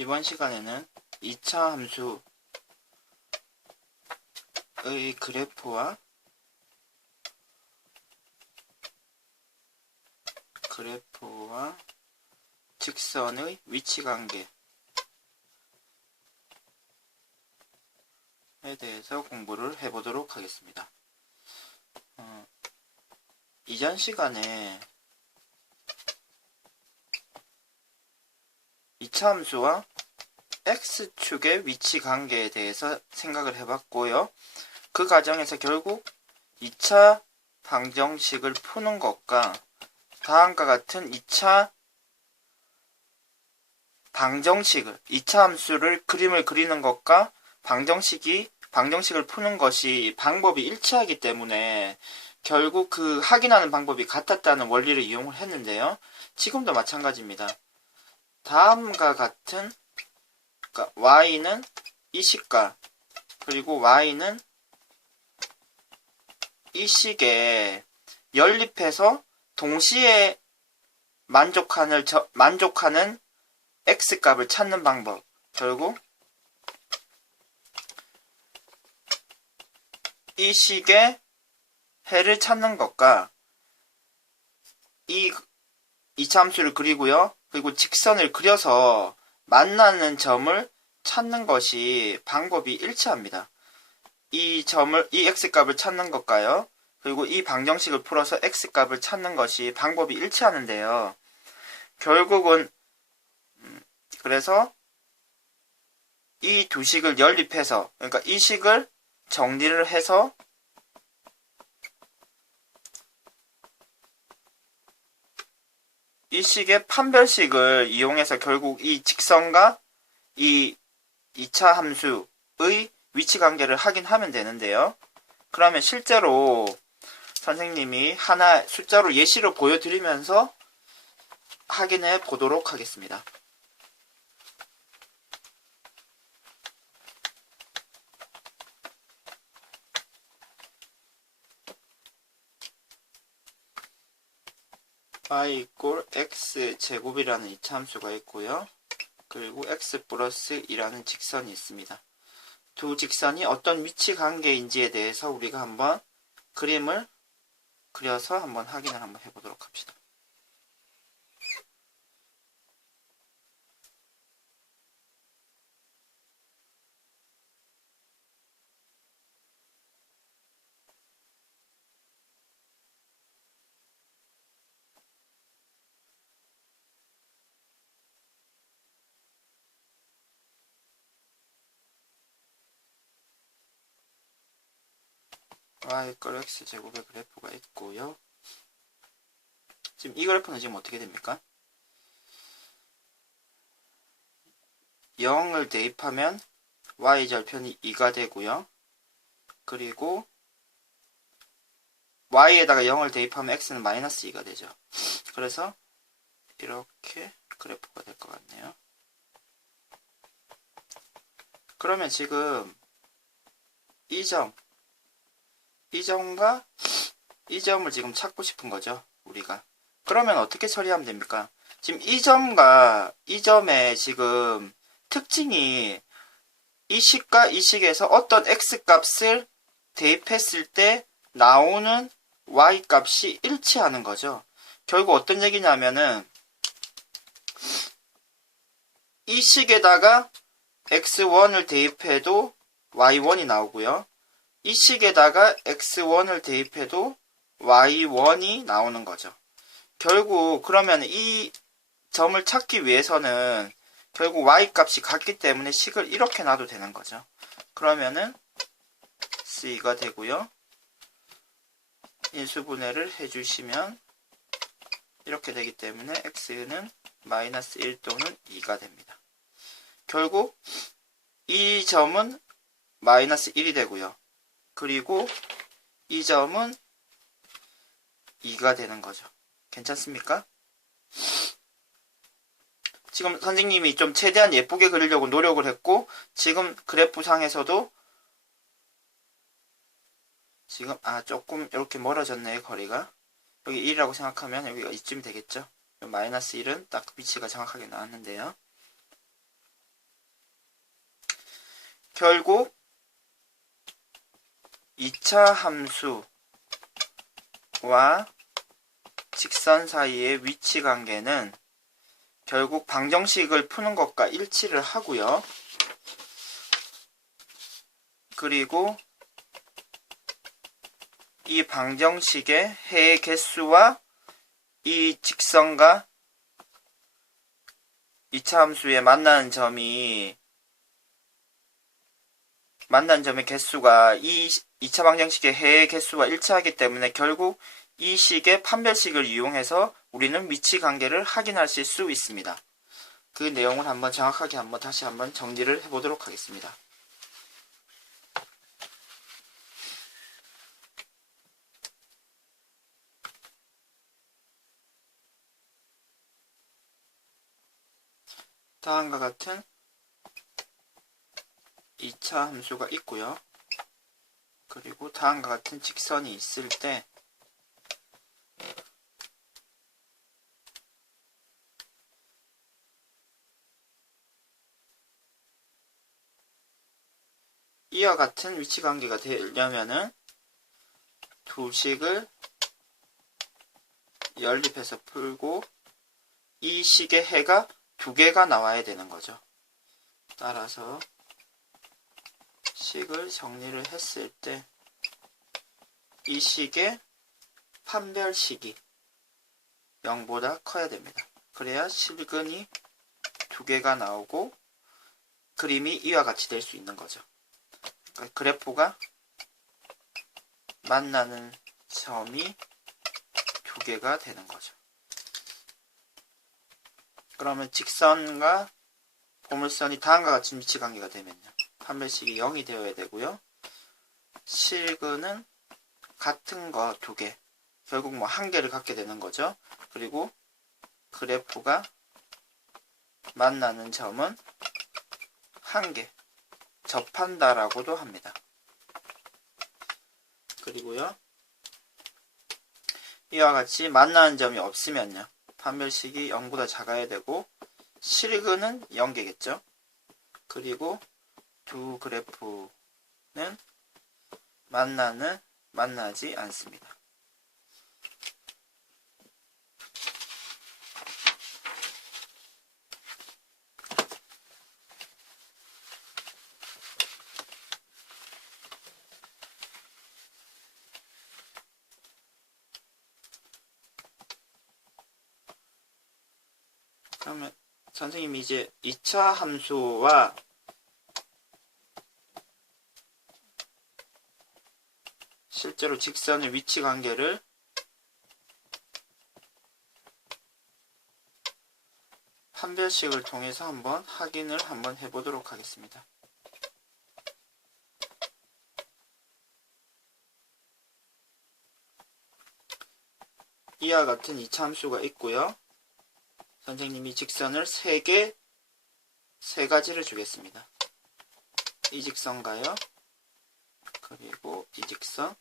이번 시간에는 2차 함수의 그래프와 직선의 위치관계에 대해서 공부를 해보도록 하겠습니다. 이전 시간에 2차 함수와 x축의 위치관계에 대해서 생각을 해봤고요. 그 과정에서 결국 2차 방정식을 푸는 것과 다음과 같은 2차 방정식을 2차 함수를 그림을 그리는 것과 방정식을 푸는 것이 방법이 일치하기 때문에 결국 그 확인하는 방법이 같았다는 원리를 이용을 했는데요. 지금도 마찬가지입니다. 다음과 같은 그러니까 y는 이 식과 그리고 y는 이 식에 연립해서 동시에 만족하는 x값을 찾는 방법. 결국 이 식의 해를 찾는 것과 이 이차함수를 그리고요. 그리고 직선을 그려서 만나는 점을 찾는 것이 방법이 일치합니다. 이 x값을 찾는 것과요. 그리고 이 방정식을 풀어서 x값을 찾는 것이 방법이 일치하는데요. 결국은 그래서 이 두 식을 연립해서 그러니까 이 식을 정리를 해서 이 식의 판별식을 이용해서 결국 이 직선과 이 2차 함수의 위치관계를 확인하면 되는데요. 그러면 실제로 선생님이 하나 숫자로 예시를 보여드리면서 확인해 보도록 하겠습니다. y = x제곱이라는 이차함수가 있고요. 그리고 x 플러스 2라는 직선이 있습니다. 두 직선이 어떤 위치관계인지에 대해서 우리가 한번 그림을 그려서 한번 확인을 한번 해보도록 합시다. y = x제곱의 그래프가 있고요. 지금 이 그래프는 지금 어떻게 됩니까? 0을 대입하면 y절편이 2가 되고요. 그리고 y에다가 0을 대입하면 x는 마이너스 2가 되죠. 그래서 이렇게 그래프가 될 것 같네요. 그러면 지금 이 점과 이 점을 지금 찾고 싶은 거죠, 우리가. 그러면 어떻게 처리하면 됩니까? 지금 이 점과 이 점의 지금 특징이 이 식과 이 식에서 어떤 x값을 대입했을 때 나오는 y값이 일치하는 거죠. 결국 어떤 얘기냐면은 이 식에다가 x1을 대입해도 y1이 나오고요. 이 식에다가 x1을 대입해도 y1이 나오는 거죠. 결국 그러면 이 점을 찾기 위해서는 결국 y값이 같기 때문에 식을 이렇게 놔도 되는 거죠. 그러면은 c가 되고요. 인수분해를 해주시면 이렇게 되기 때문에 x는 마이너스 1 또는 2가 됩니다. 결국 이 점은 마이너스 1이 되고요. 그리고 이 점은 2가 되는 거죠. 괜찮습니까? 지금 선생님이 좀 최대한 예쁘게 그리려고 노력을 했고 지금 그래프상에서도 지금 조금 이렇게 멀어졌네요. 거리가. 여기 1이라고 생각하면 여기가 이쯤이 되겠죠. 마이너스 1은 딱 위치가 정확하게 나왔는데요. 결국 2차 함수와 직선 사이의 위치 관계는 결국 방정식을 푸는 것과 일치를 하고요. 그리고 이 방정식의 해의 개수와 이 직선과 2차 함수에 만나는 점의 개수가 이 2차 방정식의 해의 개수와 일치하기 때문에 결국 이 식의 판별식을 이용해서 우리는 위치 관계를 확인하실 수 있습니다. 그 내용을 한번 정확하게 다시 한번 정리를 해보도록 하겠습니다. 다음과 같은 2차 함수가 있고요. 그리고 다음과 같은 직선이 있을 때 이와 같은 위치 관계가 되려면은 두 식을 연립해서 풀고 이 식의 해가 두 개가 나와야 되는 거죠. 따라서 식을 정리를 했을 때 이 식의 판별식이 0보다 커야 됩니다. 그래야 실근이 두 개가 나오고 그림이 이와 같이 될 수 있는 거죠. 그러니까 그래프가 만나는 점이 두 개가 되는 거죠. 그러면 직선과 보물선이 다음과 같은 위치 관계가 되면요. 판별식이 0이 되어야 되고요. 실근은 같은 거 두 개, 결국 뭐 한 개를 갖게 되는 거죠. 그리고 그래프가 만나는 점은 한 개, 접한다라고도 합니다. 그리고요. 이와 같이 만나는 점이 없으면요. 판별식이 0보다 작아야 되고 실근은 0개겠죠. 그리고 두 그래프는 만나지 않습니다. 그러면 선생님이 이제 2차 함수와 실제로 직선의 위치 관계를 판별식을 통해서 한번 확인을 해보도록 하겠습니다. 이와 같은 2차 함수가 있고요. 선생님이 직선을 세 가지를 주겠습니다. 이 직선가요? 그리고 이 직선,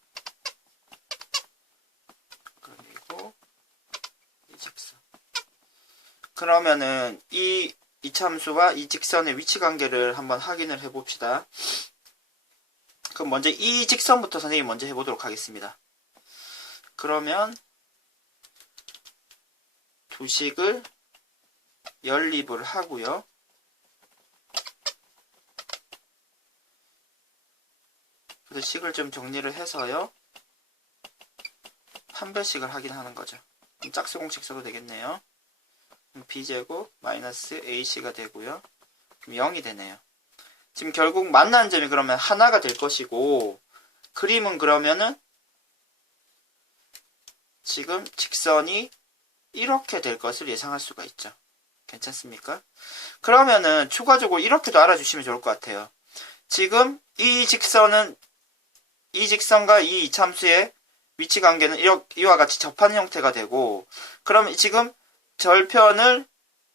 그리고 이 직선. 그러면은 이 2차 함수와 이 직선의 위치 관계를 한번 확인을 해봅시다. 그럼 먼저 이 직선부터 선생님 먼저 해보도록 하겠습니다. 그러면 두 식을 연립을 하고요. 그래서 식을 좀 정리를 해서요. 판별식을 확인하는 거죠. 짝수공식 써도 되겠네요. b제곱 마이너스 ac가 되고요. 그럼 0이 되네요. 지금 결국 만나는 점이 그러면 하나가 될 것이고 그림은 그러면은 지금 직선이 이렇게 될 것을 예상할 수가 있죠. 괜찮습니까? 그러면은 추가적으로 이렇게도 알아주시면 좋을 것 같아요. 지금 이 직선과 이 2차 함수의 위치 관계는 이와 같이 접하는 형태가 되고 그럼 지금 절편을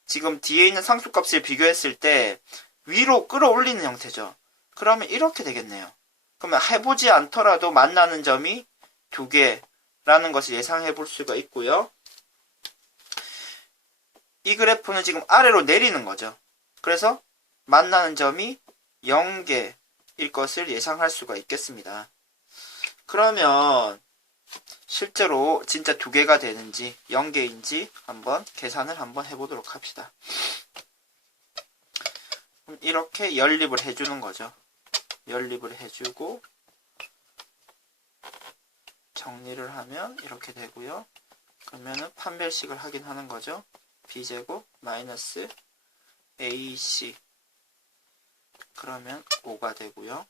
지금 뒤에 있는 상수값을 비교했을 때 위로 끌어올리는 형태죠. 그러면 이렇게 되겠네요. 그러면 해보지 않더라도 만나는 점이 두 개라는 것을 예상해 볼 수가 있고요. 이 그래프는 지금 아래로 내리는 거죠. 그래서 만나는 점이 0개 것을 예상할 수가 있겠습니다. 그러면 실제로 진짜 2개가 되는지 0개인지 한번 계산을 한번 해보도록 합시다. 이렇게 연립을 해주는 거죠. 연립을 해주고 정리를 하면 이렇게 되고요. 그러면은 판별식을 확인하는 거죠. b제곱 마이너스 ac 그러면 5가 되고요.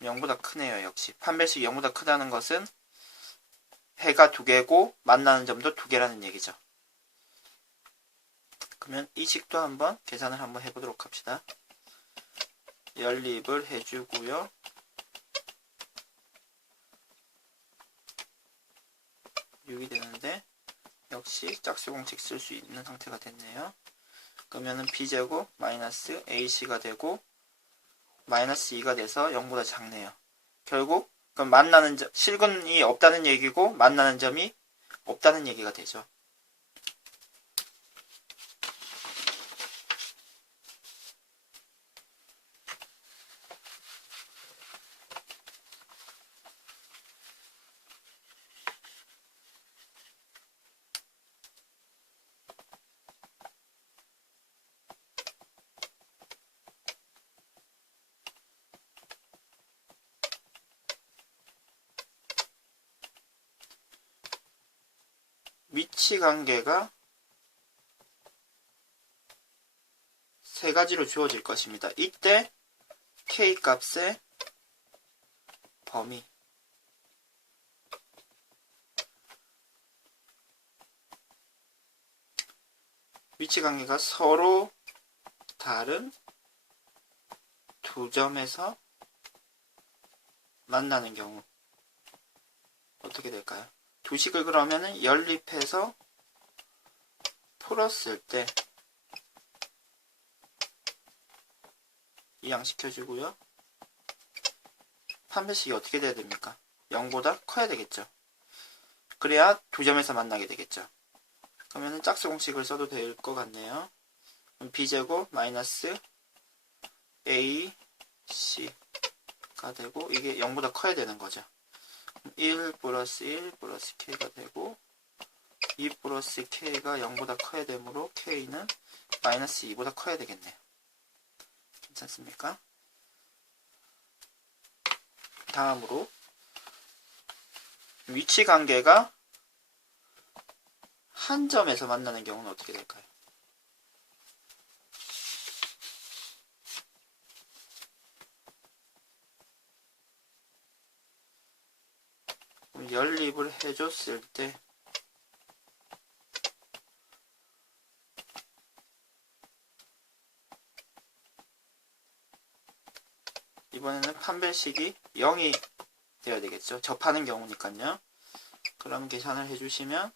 0보다 크네요. 역시 판별식이 0보다 크다는 것은 해가 2개고 만나는 점도 2개라는 얘기죠. 그러면 이 식도 한번 계산을 한번 해보도록 합시다. 연립을 해주고요. (6이) 되는데 역시 짝수공식 쓸 수 있는 상태가 됐네요. 그러면은 b제곱 마이너스 ac가 되고 마이너스 2가 돼서 0보다 작네요. 결국 그럼 만나는 점, 실근이 없다는 얘기고 만나는 점이 없다는 얘기가 되죠. 위치 관계가 3가지로 주어질 것입니다. 이때 k 값의 범위 위치 관계가 서로 다른 2점에서 만나는 경우 어떻게 될까요? 2식을 그러면은 연립해서 풀었을 때 이항시켜주고요. 판별식이 어떻게 돼야 됩니까? 0보다 커야 되겠죠. 그래야 2점에서 만나게 되겠죠. 그러면은 짝수 공식을 써도 될 것 같네요. 그럼 b제곱 마이너스 a c가 되고 이게 0보다 커야 되는 거죠. 1 플러스 1 플러스 k가 되고 2 플러스 k가 0보다 커야 되므로 k는 마이너스 2보다 커야 되겠네요. 괜찮습니까? 다음으로 위치 관계가 한 점에서 만나는 경우는 어떻게 될까요? 연립을 해줬을 때 이번에는 판별식이 0이 되어야 되겠죠. 접하는 경우니까요. 그럼 계산을 해주시면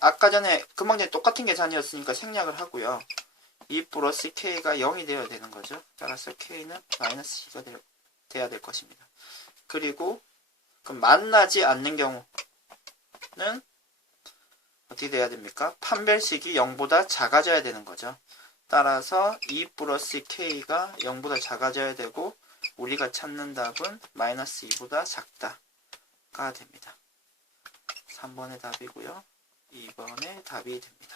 아까 전에 금방 전에 똑같은 계산이었으니까 생략을 하고요. 2 플러스 k가 0이 되어야 되는 거죠. 따라서 k는 마이너스 2가 돼야 될 것입니다. 그리고 그럼 만나지 않는 경우는 어떻게 돼야 됩니까? 판별식이 0보다 작아져야 되는 거죠. 따라서 2 플러스 k가 0보다 작아져야 되고 우리가 찾는 답은 마이너스 2보다 작다가 됩니다. 3번의 답이고요. 2번의 답이 됩니다.